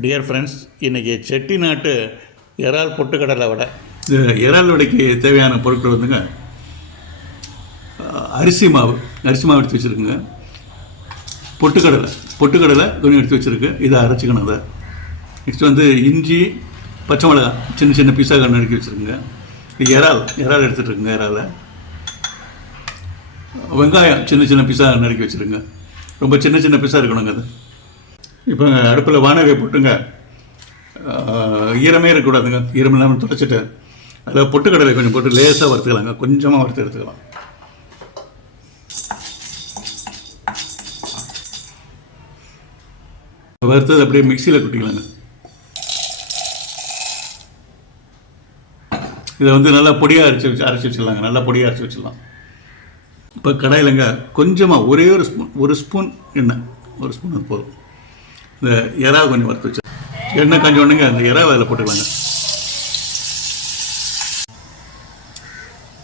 Dear friends, இன்றைக்கி செட்டிநாட்டு இறால் பொட்டுக்கடலை வடை. இறால் வடைக்கு தேவையான பொருட்கள் வந்துங்க, அரிசி மாவு எடுத்து வச்சுருக்குங்க. பொட்டுக்கடலை கொஞ்சம் எடுத்து வச்சுருக்கு, இதை அரைச்சிக்கணும். அதை நெக்ஸ்ட் வந்து இஞ்சி, பச்சை மிளகாய் சின்ன சின்ன பீஸாக நறுக்கி வச்சுருக்குங்க. இறால் எடுத்துகிட்ருக்குங்க. இறாலை வெங்காயம் சின்ன சின்ன பீஸாக நறுக்கி வச்சுருங்க. ரொம்ப சின்ன சின்ன பீஸாக இருக்கணுங்க. அது இப்போ அடுப்பில் வானலியை போட்டுங்க, ஈரமே இருக்கக்கூடாதுங்க. ஈரம் இல்லாமல் துடைச்சிட்டு அதில் பொட்டுக்கடலை கொஞ்சம் போட்டு லேசாக வறுத்துக்கலாங்க. கொஞ்சமாக வறுத்து எடுத்துக்கலாம். வறுத்தது அப்படியே மிக்சியில் குட்டிக்கலாங்க. இதை வந்து நல்லா பொடியாக அரைச்சி வச்சிடலாங்க. நல்லா பொடியாக அரைச்சி வச்சிடலாம். இப்போ கடாயிலங்க கொஞ்சமாக ஒரே ஒரு ஸ்பூன் எண்ணெய், ஒரு ஸ்பூன் அது போதும். இந்த இறாவை கொஞ்சம் வறுத்து வச்சு எண்ணெய் காஞ்ச உடனேங்க அந்த இறாவை அதில் போட்டுக்கலாங்க.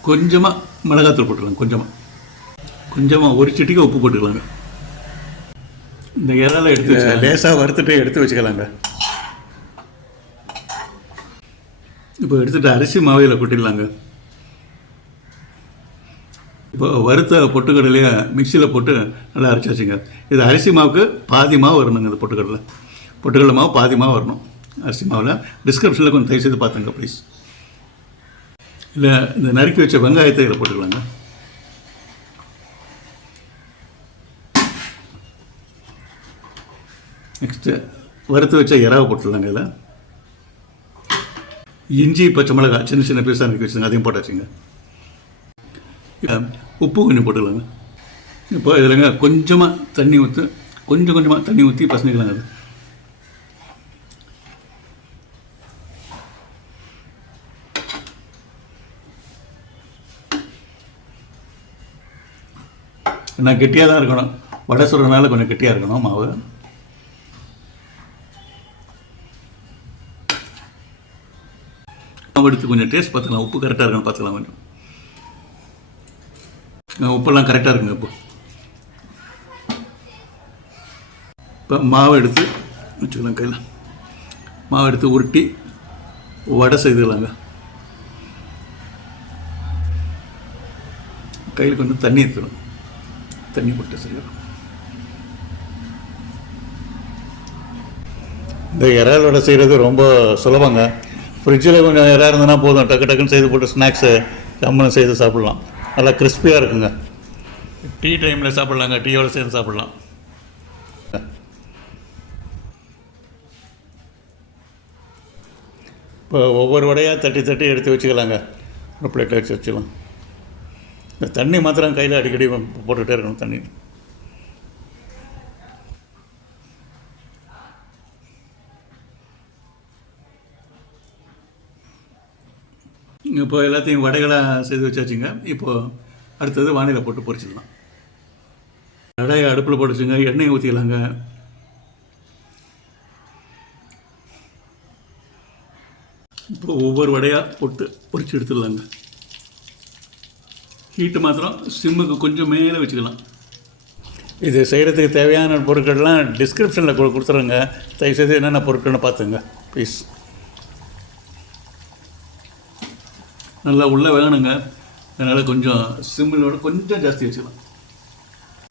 கொஞ்சமாக மிளகாத்தூள் போட்டுக்கலாம். கொஞ்சமாக ஒரு சிட்டிக்கு உப்பு போட்டுக்கலாங்க. இந்த இறாலை எடுத்து லேசாக வறுத்துட்டு எடுத்து வச்சுக்கலாங்க. இப்போ எடுத்துகிட்டு அரிசி மாவையில் கொட்டிடலாங்க. இப்போ வறுத்த பொட்டுக்கடலையை மிக்சியில் போட்டு நல்லா அரைச்சி வச்சுங்க. இது அரிசி மாவுக்கு பாதி மாவு வரணுங்க. இந்த பொட்டுக்கடலை மாவு பாதி மாவு வரணும் அரிசி மாவில். டிஸ்கிரிப்ஷனில் கொஞ்சம் தயவு செய்து பார்த்துங்க ப்ளீஸ். இல்லை இந்த நறுக்கி வச்ச வெங்காயத்தை இதில் போட்டுக்கலாங்க. நெக்ஸ்ட்டு வறுத்து வச்ச இறாவை போட்டுடலாங்க. இதில் இஞ்சி, பச்சை மிளகாய் சின்ன சின்ன பீஸாக நறுக்கி வச்சுருங்க, அதையும் போட்டாச்சுங்க. உப்பு கொஞ்சம் போட்டுக்கலாங்க. இப்போ இதில்ங்க கொஞ்சமாக தண்ணி ஊற்றி பசங்கிக்கலாங்க. அது நான் கெட்டியாக தான் இருக்கணும். வடை சுடுறதுனால கொஞ்சம் கெட்டியாக இருக்கணும் மாவு. மாவு எடுத்து கொஞ்சம் டேஸ்ட் பார்த்துக்கலாம். உப்பு கரெக்டாக இருக்கணும் பார்த்துக்கலாம். கொஞ்சம் உப்பெல்லாம் கரெக்டாக இருக்குங்க. இப்போ மாவை எடுத்து வச்சுக்கலாம். கையில் மாவை எடுத்து உருட்டி வடை செய்துக்கலாங்க. கையில் கொஞ்சம் தண்ணி எடுத்துக்கணும். தண்ணி போட்டு சரியாக இந்த இறால் வடை செய்கிறது ரொம்ப சுலபங்க. ஃப்ரிட்ஜில் கொஞ்சம் இறால் இருந்ததுன்னா போதும், டக்குன்னு செய்து போட்டு ஸ்நாக்ஸு கம்மனை செய்து சாப்பிட்லாம். நல்லா கிறிஸ்பியாக இருக்குங்க. டீ டைமில் சாப்பிட்லாங்க. டீயோடு சேர்ந்து சாப்பிட்லாம். இப்போ ஒவ்வொரு வடையாக தட்டி எடுத்து வச்சுக்கலாங்க. ஒரு பிளேட்டில் வச்சுக்கலாம். இந்த தண்ணி மாத்திரம் கையில் அடிக்கடி போட்டுக்கிட்டே இருக்கணும். தண்ணி இப்போ எல்லாத்தையும் வடைகளாக செய்து வச்சாச்சுங்க. இப்போது அடுத்தது வானிலை போட்டு பொரிச்சிடலாம். வடையை அடுப்பில் போட்டுச்சுங்க. எண்ணெயை ஊற்றிக்கலாங்க. இப்போ ஒவ்வொரு வடையாக போட்டு பொரிச்சு எடுத்துடலாங்க. ஹீட்டு மாத்திரம் சிம்முக்கு கொஞ்சம் மேலே வச்சுக்கலாம். இது செய்கிறதுக்கு தேவையான பொருட்கள்லாம் டிஸ்கிரிப்ஷனில் கொடுத்துருங்க. தயவுசெய்து என்னென்ன பொருட்கள்னு பார்த்துங்க ப்ளீஸ். நல்லா உள்ளே வேணுங்க. அதனால் கொஞ்சம் சிம்மிலோட கொஞ்சம் ஜாஸ்தி வச்சுக்கலாம்.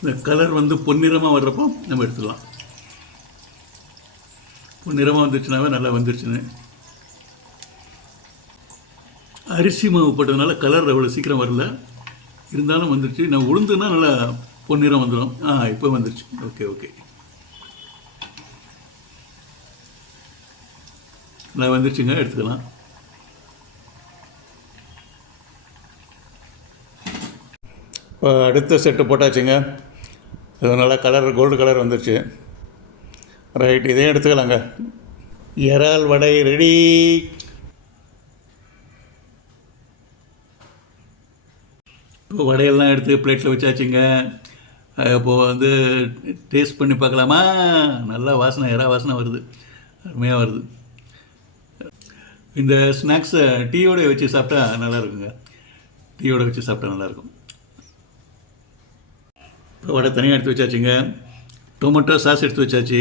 இந்த கலர் வந்து பொன்னிறமாக வர்றப்போ நம்ம எடுத்துடலாம். பொன்னிறமாக வந்துச்சுனாவே நல்லா வந்துருச்சுன்னு. அரிசி மாவு போட்டதுனால கலர் அவ்வளோ சீக்கிரம் வரல, இருந்தாலும் வந்துருச்சு. நான் உளுந்துன்னா நல்லா பொன்னிறம் வந்துடும். இப்போ வந்துருச்சு. ஓகே நல்லா வந்துருச்சுங்க. எடுத்துக்கலாம். இப்போ அடுத்த செட்டு போட்டாச்சுங்க. இது நல்லா கோல்டு கலர் வந்துருச்சு. ரைட், இதையும் எடுத்துக்கலாங்க. இறால் வடை ரெடி. இப்போ வடையெல்லாம் எடுத்து பிளேட்டில் வச்சாச்சுங்க. இப்போது வந்து டேஸ்ட் பண்ணி பார்க்கலாமா? நல்லா வாசனை, இறா வாசனை வருது, அருமையாக வருது. இந்த ஸ்நாக்ஸை டீயோடு வச்சு சாப்பிட்டா நல்லா இருக்குங்க. நல்லாயிருக்கும். இப்போ வடை தனியாக எடுத்து வச்சாச்சுங்க. டொமேட்டோ சாஸ் எடுத்து வச்சாச்சு.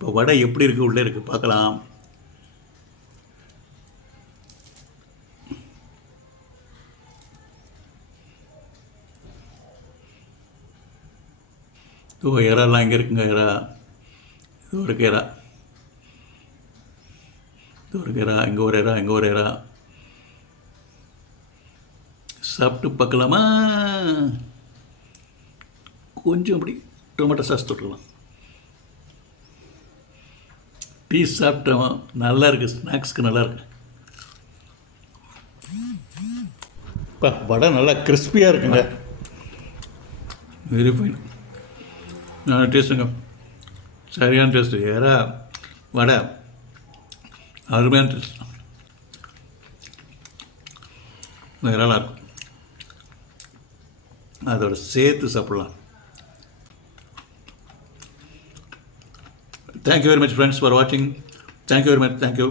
இப்போ வடை எப்படி இருக்குது உள்ளே இருக்குது பார்க்கலாம். இறாலாம் இங்கே இருக்குங்க. இது ஒரு இறா, இங்கே ஒரு இறா. சாப்பிட்டு பார்க்கலாமா? கொஞ்சம் அப்படி டொமேட்டோ சாஸ் தொட்டுக்கலாம். பீஸ் சாப்பிட்டோம், நல்லா இருக்குது, ஸ்நாக்ஸ்க்கு நல்லா இருக்கு. வடை நல்லா கிறிஸ்பியாக இருக்குங்க. Very fine. டேஸ்ட்டுங்க, சரியான டேஸ்ட்டு. ஏறா வடை அருமையான டேஸ்ட். நல்லா இருக்கும், அதோட சேர்த்து சாப்பிட்லாம். Thank you very much, friends, for watching. Thank you very much. Thank you.